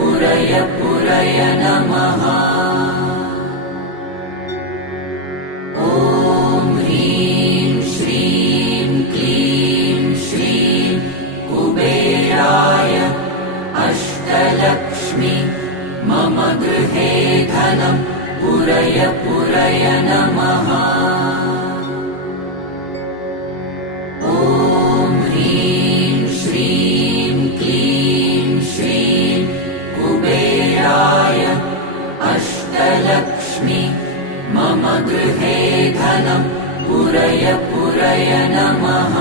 पुरय पुरय नमः। ॐ ह्रीं श्रीं क्लीं श्रीं कुबेराय अष्टलक्ष्मी मम गृहे धनं पुरय पुरय नमः। ॐ ह्रीं श्रीं क्लीं श्रीं कुबेराय अष्टलक्ष्मी मम गृहे धनं पुरय पुरय नमः।